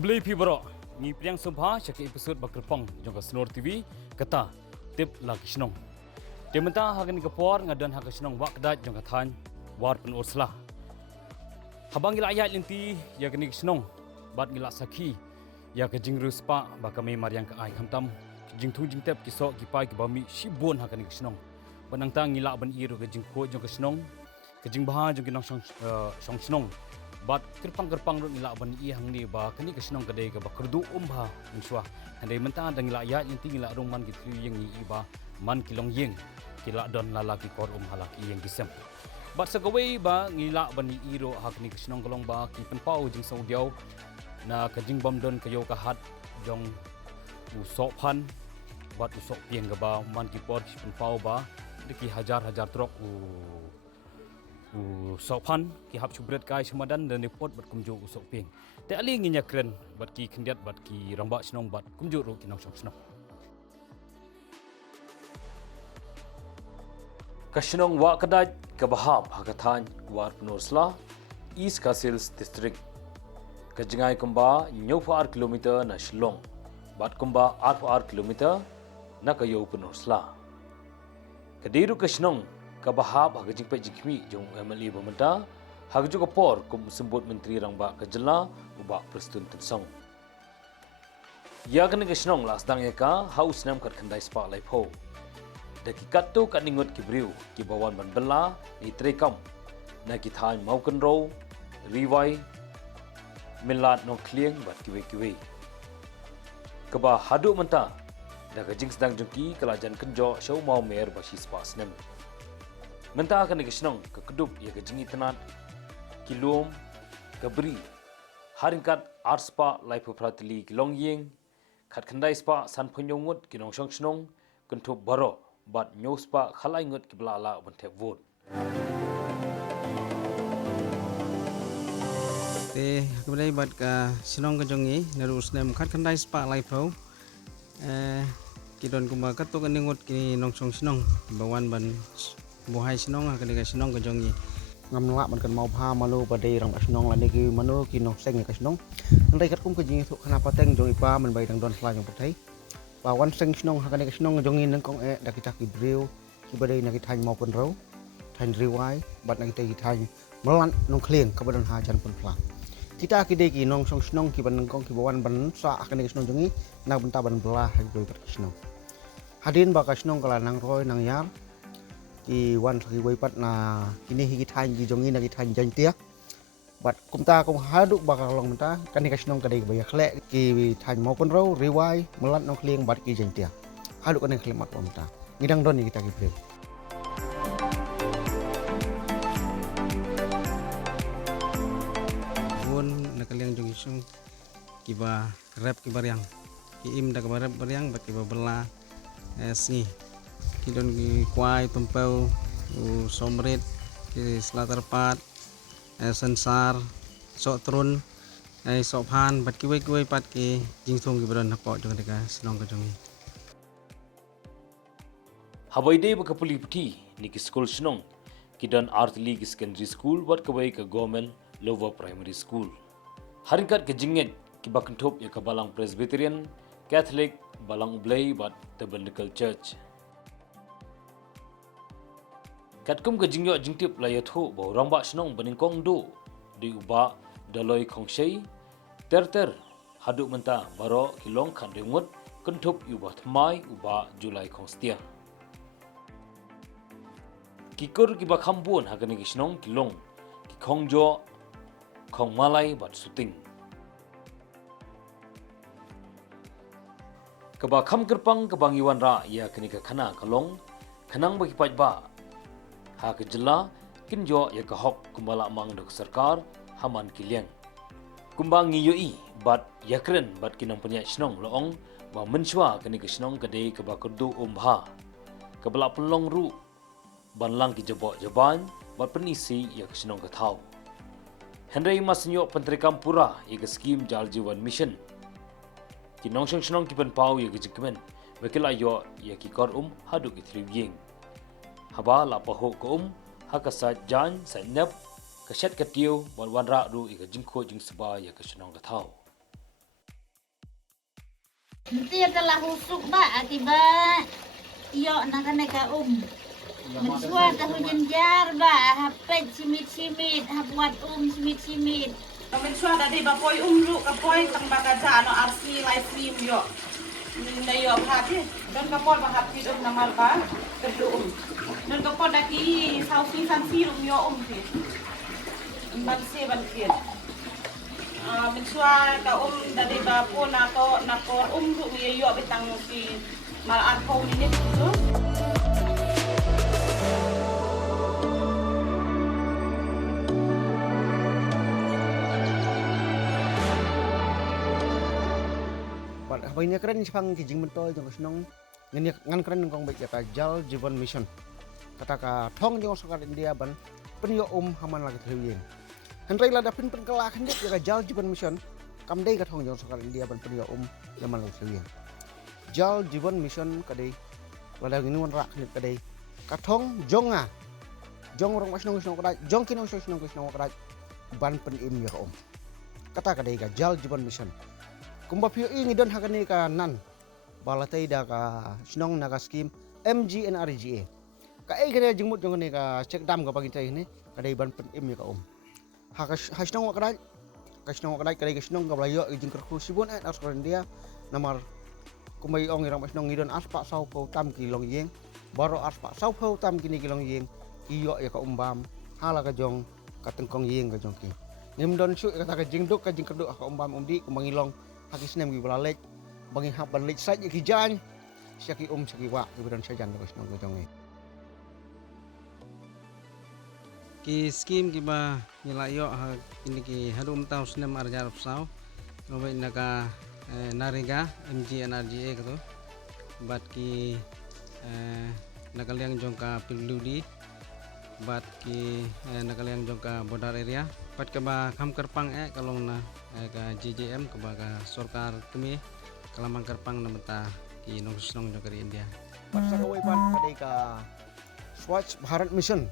Kembali pibro ni priang subha syaki episod bakrepong jongka Snor TV kata tip lagi senong. Dia mentah hagan ni kapor ngadan hagan senong wak kedat jongka than war pen urslah. Habang gila ayat linti ya gani senong bat gila sakhi ya ke jing ruspa ba kami mariang ke ai khamtam jing tu jing tep kisok kipai ke bami shibon hagan ni senong. Banang tang gila ban iru ke jing ko jongka senong ke jing baha jongki nong song senong. Bat kerpang rut ngila ban i hang ni ba kani ke senong kadai ke ba kerdu umba inswa handai mentah dang ngila ya linti ngila rong man ki tri yang ni iba man kilong yeng kila don lalaki kor halaki yang disem bat sagawai ba ngila ban i ro hak ni ke senong kolong ba ki penpau jing saudiau na ke jing bom don ke yo ka hat jong usok pan bat usok pieng ke ba man ki por ki penpau ba deki hajar trok sopan ki hap chubret kai semadan dan report bat kumju usok ping te ali nginya kren bat ki khendiat bat ki ramba snong bat kumju ro ki nong snong kashnong wa kadaj ka bahab hakathan war pnorsla east kasils district kajngai kumba nyofar kilometer na shlong bat kumba 8 kilometer na kayo pnorsla kadiru kashnong kabahab hagajing pe jikmi jong MLA Bamenta hagaju kapor kum sembut menteri rangba kejela ubak prestun tensong ya kene kesnong las dang eka haus nam kat khandai spa lai pho dakikat tu kat ningut kibriu ki bawan ban bela ni trekam na ki than mau kan ro riwai milat no klieng bat kiwe kaba hadu menta daga jing sedang jengki kelajan kenjo show mau mer basi spa snem mentah akan kesnong ke kedup ya ke jingi tenat kilom kabri haringkat arspa lai pratili kilong yeng khat khandai spa san phonyongut kinong shong snong kentup baro bat nyospa khalai ngut kiblala banthe vot te kemudian bat ka sinong ka jongi nerus nem khat khandai spa lai phau kidon kumba katok aningut ki nong shong sinong bawan ban buhai senong akan dekat senong kejongi ngamla man kan mau pha malu badai rang senong la niki manu ki nok seng ka senong ndai kat kum kejing thuk khana pateng jong ipa man bai dang don sla jong pathai ba wan seng senong hakan dekat senong jongi nang kong e dak kita ki breu ki badai nak ki thain mau pun ro thain riwai bat nak ki thain melan nong klieng ka badon ha jan pun phla kita ki de ki nong song senong ki ban nang kong ki bawan ban sa akan dekat senong jongi nak benta ban belah ha ki kat senong hadin ba ka senong kala nang roi nang yar ki wan sagi wai pat na kini higi than ji jongi na ki than jan tia bat kumta kum haduk bakal long menta kan ni kasnong kadai baya khle ki than mau pun ro riwai melat nong klieng bat ki jan tia haduk kan khle mat menta ngidang don ni kita ki breu won na kaliang jongi sung kiba rap kibariang ki im da kabarap bariang bat kiba bela sngi kidon ki kwai tumpau somrit ki slatar pat sensar sok trun sok phan bat ki wei pat ki jingthong ki bron hako jong deka senong ka jongi habai dei ba kapuli pti ni ki school senong kidan artli ki secondary school wat kabai ka government lower primary school haringkat ke jinget ki bakentop ya ka balang presbyterian catholic balang ublai bat tabernacle church katkum ke jingyo jingtip la yathu bo rangba snong beningkong do di uba daloi khongshei ter haduk menta baro kilong khandengut kentup uba thmai uba julai khongstia kikur ki ba khambun hagani kisnong kilong ki khongjo khongmalai bat suting kaba kham kerpang kabang iwan ra ya kini ka khana kalong khanang ba ki paj ba ha ke jela kinjo ya ka hok kumbala mang dok sarkar haman kiliang kumbang ngiyoi bat yakren bat kinong punya snong loong ba menchwa kani ke snong kade ke ba kurdu umbha kabala pelong ru banlang ki jabo jaban bat penisi ya ke snong ka thau henry masnyo pentri kampura ya ke skim jal jiwan mission kinong snong ki pen pau ya ke jikmen bekila yo ya ki kor hadu ki tribing haba la paho ko hakasa jan sainap kashat katiu wan ra ru ika jingko jing sba ya ka shnong ka thau Nanti telah husuk ba tiba iyo nakaneka Mensua tahu jenjar ba hapet simit habuat simit. Mensua tadi bapoy umru kapoy tang bakaja ano arsi live stream yo. Na yo hati don kapoy bahati don namal ba kedum. Don kapoy daki sausi sansi yo ti. Banse bankin. Mensua ka tadi bapo nako umru yo bitang si mal arko ini tu. Habainya keren sipang kijing mentol jong senong ngan keren ngong baik ya Jal Jeevan Mission kata ka thong jong sokar India ban penyo haman lagi terhuyeng Henry lada pin kelah hendak ya Jal Jeevan Mission kamdei ka thong jong sokar India ban penyo haman lagi terhuyeng Jal Jeevan Mission kadai lada ngini wan rak hendak kadai ka thong jong rong mas nong kadai jong kinong senong kadai ban pen ya kata kadai ka Jal Jeevan Mission kumba pio ini don hakani ka nan balatai da ka snong naga scheme MGNRGA ka ai gane jingmut jong ne ka cek dam ka pagi tai ne ka dai ban pen ya ka ha snong ka dai ka snong ka blayo jing kerku sibon as dia namar kumbai ong irang snong idon aspa sau po tam kilong yeng baro aspa sau po tam kini kilong yeng iyo ya ka bam hala ka jong ka tengkong yeng ka jong ki nim don su ka ka jingduk ka jing keduk ka bam di kumangilong Hakis nem gi balalek bangi hap ban lek saja ki jan syaki syaki wa keberan sajan ko snong jong ki skim ki ba nilayo ini ki harum tau snem arjar psau robai naka nariga MGNRGA gitu bat ki nakaliang jongka piludi bat ki nakaliang jongka border area bat ke ba kham kerpang kalau na ka JJM ke ba ka sorkar kami kalamang kerpang na mata ki nong jongka India Pasca kawai pan kadai ka Swachh Bharat Mission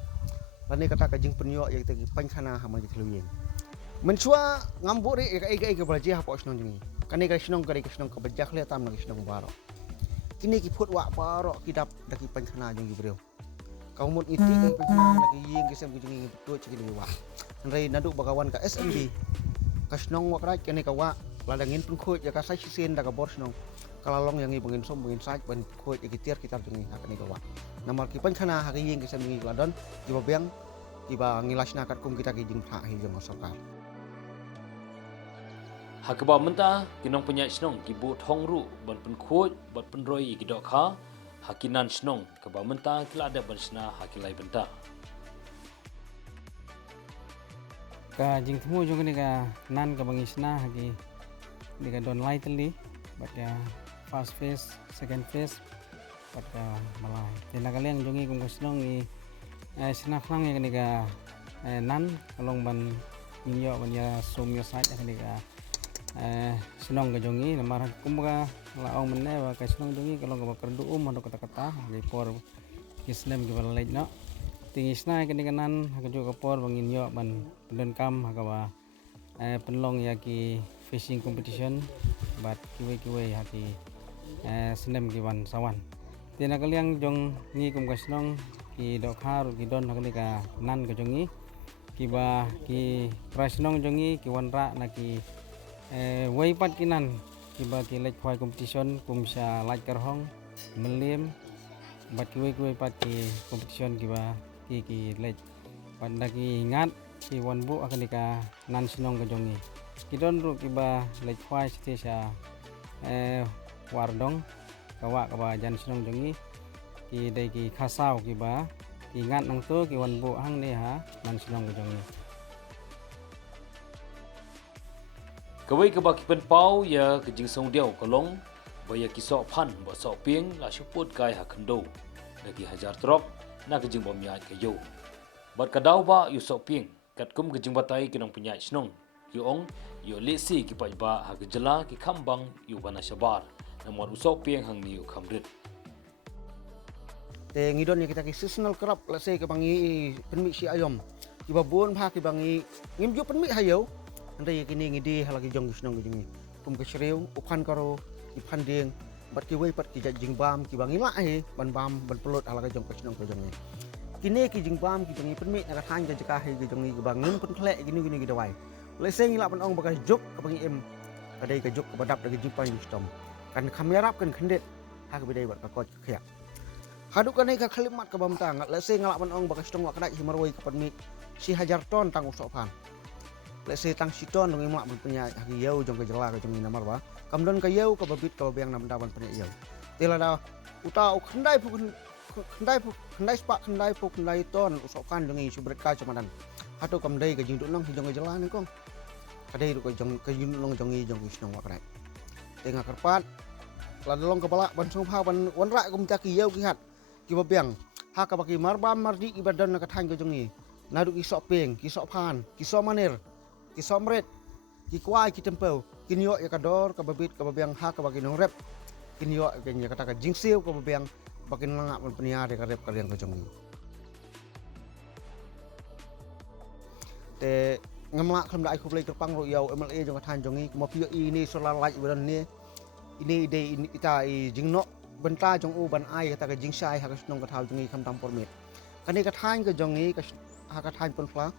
lani kata ka jing penyo ya kita pankhana haman ki thluyeng mensua ngamburi ka ka balaji ha po snong jingi kani ka snong ka bajak le tam na snong baro kini ki phut wa baro ki dap daki pankhana jong gi breu kaumut iti ka pankhana ki yeng ki sem ki jingi to chiki wa nrai nadu bagawan ka SMB ka snong wa krai kani ka wa ladangin pun khoi ya ka sai sin da ka bor snong kalalong yang ibungin som bungin sai ban khoi ki tiar kitar jingi hakani ka wa namar ki pankhana ha ki yeng ki sem jingi ladon ki babyang iba ngilasna kat kum kita ki jing tha hi jong sarkar Hakaba menta kinong punya snong ki bu thong ru ban pen khoj ban pen roi ki dok kha hakinan snong kaba menta kila ada bansna hakilai benta ka jing temu jong ni ka nan ka bangisna hagi ni ka don light li bat ya first phase second phase bat ka malai tena kalian jongi kung kasnong ni sina khlang ni ka nan kalong ban niyo ban ya sumyo site ni ka senong ka jongi namar kumbaga laong menne wa ka senong jongi kalong ka perdu hando kata-kata ni por kisnem ki balai no tingisna kini kanan ka jo ka por bangin yo ban don kam hakawa penlong ya ki fishing competition bat kiwe hati senem ki ban sawan tina kaliang jong ni kum ka senong ki dokhar ki don hakni ka nan ka jongi ki ba ki prasnong jongi ki wanra na ki way pat kinan kiba ki lek khoi competition kum sha lak karhong melim bat ki way pat ki competition kiba ki lek panda ki ngat ki wanbu akanika nan sinong ka jongi kidon ru kiba lek khoi sti sha wardong kawa jan sinong jongi ki dai ki khasau kiba ki ngat nang tu ki wanbu hang ne ha nan sinong ka jongi kawai ka baki pen pau ya ke jing song diau kolong baya ki sok phan bo sok pieng la suput kai ha khando dagi hajar trok na ke jing bom yai ke yo bat ka dau ba yu sok pieng kat kum ke jing batai kinong punya snong yu ong yu lesi ki pai ba ha ke jela ki khambang yu bana shabar namor usok pieng hang ni yu khamrit te ngidon ya kita ki seasonal crop la se ke bangi penmi si ayom ki babon pha ki bangi ngim ju penmi hayo Andai kini ngidi halagi jong snong gini kum ke sriu ukan karo ki panding bat ki wei pat ki jing bam ki bangila he ban bam ban pelot ala ka jong ka snong ka jong ni kini ki jing bam ki jong ni permit na ka than ka jaka he ki jong ni bang ngin pun khlek gini gini ki dawai le seng ila ban ong ba ka juk ka bang em ka dei ka juk ka badap da ki jing pan stom kan kamera kan khendet ha ka bidai bat ka ko khyak haduk kan ka khalimat ka bam tang le seng ala ban ong ba ka stong wa ka dai himarwai ka permit si hajar ton tang usok pan le se tang si ton dong imak ban punya ha ki yau jong ka jela ka jong ni namar ba kamdon ka yau ka babit ka babiang nam daban punya yau tela da uta khandai pu khandai spa khandai ton usok kan jong ni subret ka cumanan hatu kam dei ka jing duk nang jong ka jela ni kong kadai ru ka jong ka jing long jong ni jong ki snong wa ka dai tengah kerpat la dolong kepala ban song pha ban wan ra kum ta ki yau ki hat ki babiang ha ka baki marbam mardi ibadan ka than ka jong ni nadu ki sok peng ki sok phan ki sok manir ki sok mret ki kwai ki tempau kinyo ya kador ka babit ka babiang ha ka bagi nong rep kinyo ka nya kata ka jingsiu ka babiang bagi nangak man penia de ka rep ka yang ka jong ni te ngamla kham dai khuplei kerpang ro yau MLA jong ka than jong ni mo pio ini solar light badan ni ini de ita i jingno benta jong u ban ai kata ka jingsai ha ka snong ka thau jong ni kham tam permit kani ka than ka jong ni ka ha ka than pon phla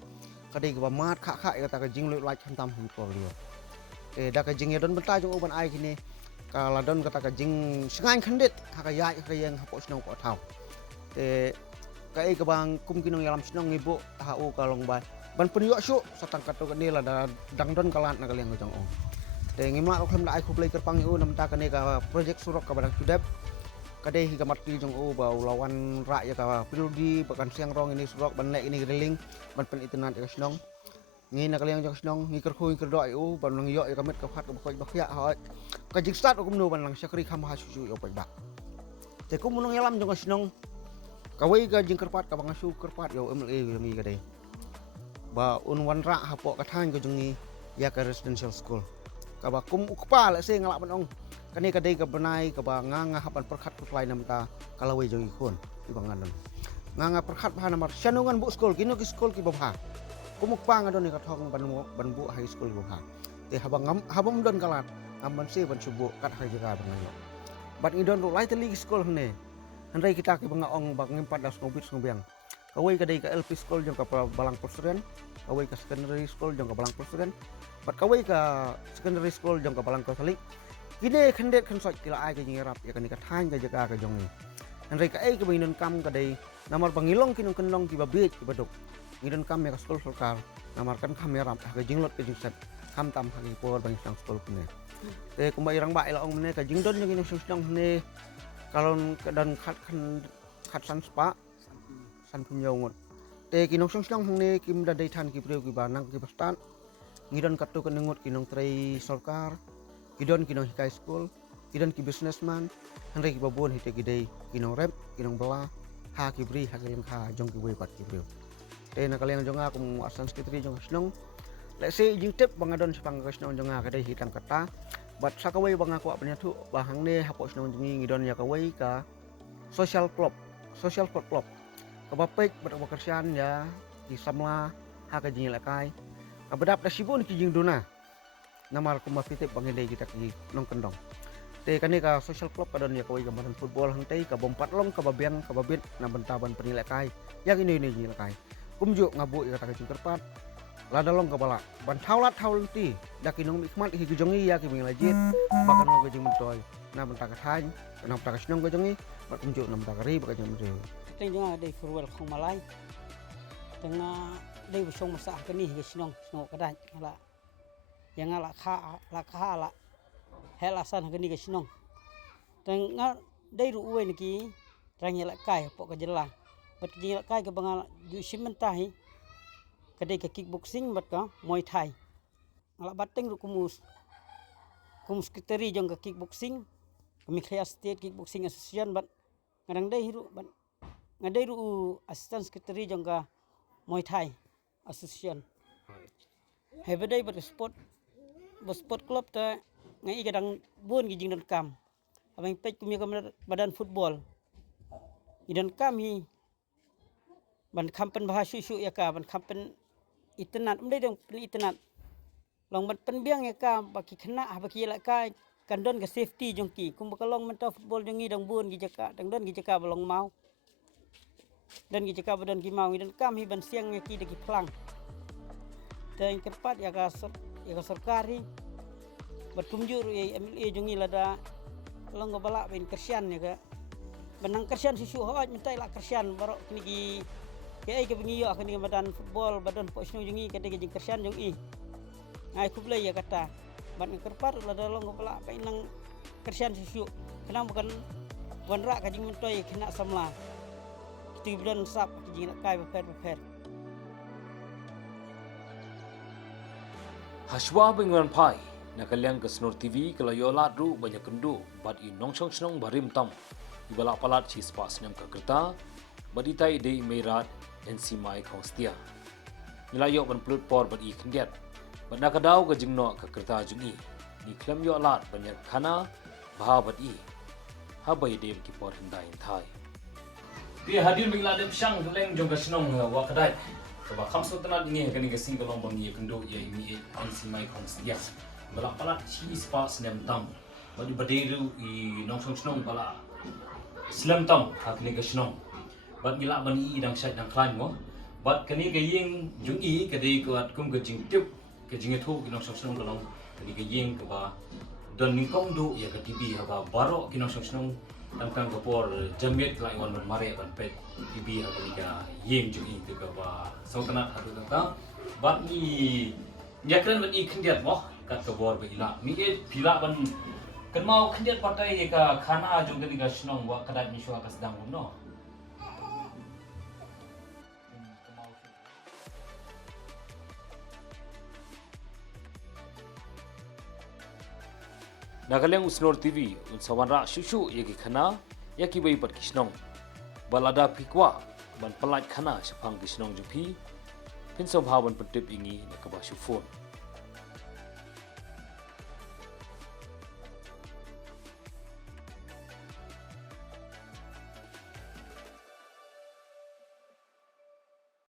ka dei ka ba mat kha kata ka jing loi light kham tam hu ko rio da ka jing don benta jong u ban ai kini ka la don kata ka jing sengai khandit ha ka ya ka yang ha po snong ko thau te ka e ka bang kum kinong yalam snong ibu ha u ka long ba ban penyo su satang ka to ka ni la da dang don kalat na ka leng jong o te ngima kham da ai khu play kerpang u nam ta ka ne ka project surok ka badang sudap ka dei ka mat ki jong u ba lawan ra ya ka piludi bakan siang rong ini surok ban lek ini reling ban pen internet ka snong ngi na kaleng jong snong ngi ker khui ker doi u ban nang yo ka met ka phat ka khoi ba khya ha ka jing start kum no ban lang sakri kham ha su yo pa ba te kum nong yalam jong snong ka wei ka jing kerpat ka bang su kerpat yo MLA ngi ka dei ba un wan ra ha po ka than ka jong ni ya ka residential school ka ba kum ukpa la se ngala ban ong ka ni ka dei ka banai ka ba nga hapan perkhat putlai nam ta kala wei jong ikon i bangan nga perkhat ba namar shanungan bu school kino ki school ki ba kumuk pa nga don ni kathong banbu high school bu ha te habam don kalat amban se ban subu kat ha jaga bangayo bat idon ru lai teli school hne handai kita ki banga ong bang ngimpat das ngobit ngbiang kawai ka dei ka LP school jong ka balang presiden kawai ka secondary school jong ka balang presiden bat kawai ka secondary school jong ka balang katolik kini khendet khen soi kila ai ka ngirap ya kan ka than ka jaga ka jong ni handai ka ai ka binon kam ka dei namar pangilong kinong kenlong ki babit ki badok ngidon kam ya school sarkar namarkan kamera ka jinglot ke jingset kam tam hagi por bang sang school kene te kumbai rang ba ila ong ne ka jingdon yang ini susang ne kalon kedan khat san spa san punyong te kinong susang ne kim da dai than ki preu ki banang ki pastan ngidon katu kenengut kinong trai sarkar kidon kinong high school kidon ki businessman handai ki babon hite ki dei kinong rep kinong bela ha ki bri ha ki lengkha jong ki wei pat ki preu te na kalian jonga kum asan sekretari jong snong le se jing tep bangadon sepang ka snong jonga ka dei hitam kata bat sakawai banga ko apnya thu bahang ne hapo snong jingi ngidon ya kawai ka social club ka bapek bat bekerjaan ya di samla ha ka jingi lakai ka bedap da sibun ki jing dona namar kuma fitep bangedei kita ki nong kendong te kani ka social club kadon ya kawai gambaran football hang tei ka bompat long ka babiang ka babit na bentaban penilai yang ini jingi lakai kumjuk ngabu ya kata kerpat la dalong kepala ban thaulat thaulti dakinong mikmat hi gujongi ya ki mingilajit bakan lo gejing mentoy na bentaka thain na bentaka snong gujongi bat kumjuk na bentaka ri bakan jam re teng jonga dei furwel khong malai tengah dei busong masa kani hi snong kadai ala yang ala kha ala helasan kani ke snong tengah dei ru uwe niki rangela kai pok ka jela bat jela kai ke bangal du simentahi kadai ke kickboxing bat ka muay thai ala bateng ru kumus sekretari jong ka kickboxing kami khaya state kickboxing association bat ngadang dei ru bat ngadai ru assistant secretary jong ka muay thai association hebedai bat sport club ta ngai kadang bun gi jing kam abang pej kumi badan football idan kami ban kampen bahasa isu ya ka ban kampen internet mendai dong internet long ban penbiang ya ka baki kena baki la ka kandon ke safety jongki kum bakalong mentau football jongi dang bun gi jaka dang don gi jaka balong mau dan gi jaka badon gi mau dan kami ban siang ki de gi plang dan kepat ya ka sarkari bertumjur ya MLA jongi lada long bala ben kersian ya ka benang kersian susu hoj mentai la kersian barok kini gi ke ke bengi yo kini badan football badan posno jongi kade gi kersian jongi ai ku play ya kata ban kerpat lada long bala nang kersian susu kenang bukan wanra ka jing mentoi kena samla kita bulan sap jing nak kai beper Hashwa bengan pai nakaliang ke Snor TV kalau yo ladru banyak kendu bat i nongsong snong barim tam i balak palat chi spas nem ka kerta badi tai de merat NC mai kongstia nilai yo ban plut por bat i kendiat bat nakadau ke jingno ka kerta jungi ni klem yo lat banyak khana bha bat i ha bai dem ki por hindai thai dia hadir mingla dem syang leng jong ka snong wa kadai sebab kamso tanat ngi kani gasi balong bangi kendo ya ini NC mai kongstia balak palat chi spas nem tam badi badiru i nongsong snong bala slam tam hakni ka snong bat ngila bani i dang sat dang klan mo bat kani ka ying jung i kadai ko at kum ka jing tip ka jing thu ki nongsong snong kalong kani ka ying ka ba don ning kong do ya ka TV ha ba baro ki nongsong snong tam kan ka por jamit lai wan mare ban pet TV ha kani ka ying jung i ka ba so tanat ha ta bat ni nyakran ban i khendiat mo kat ka bor ba ila mi e pila ban kan mau khendiat patai ka khana jong kani ka snong wa kadat mi shwa ka sedang no Nakaliang Snor TV unsawanra shushu yaki khana yaki bai pat kisnong balada pikwa ban palat khana sepang kisnong jupi pinso bhawan petip ingi nakaba shufon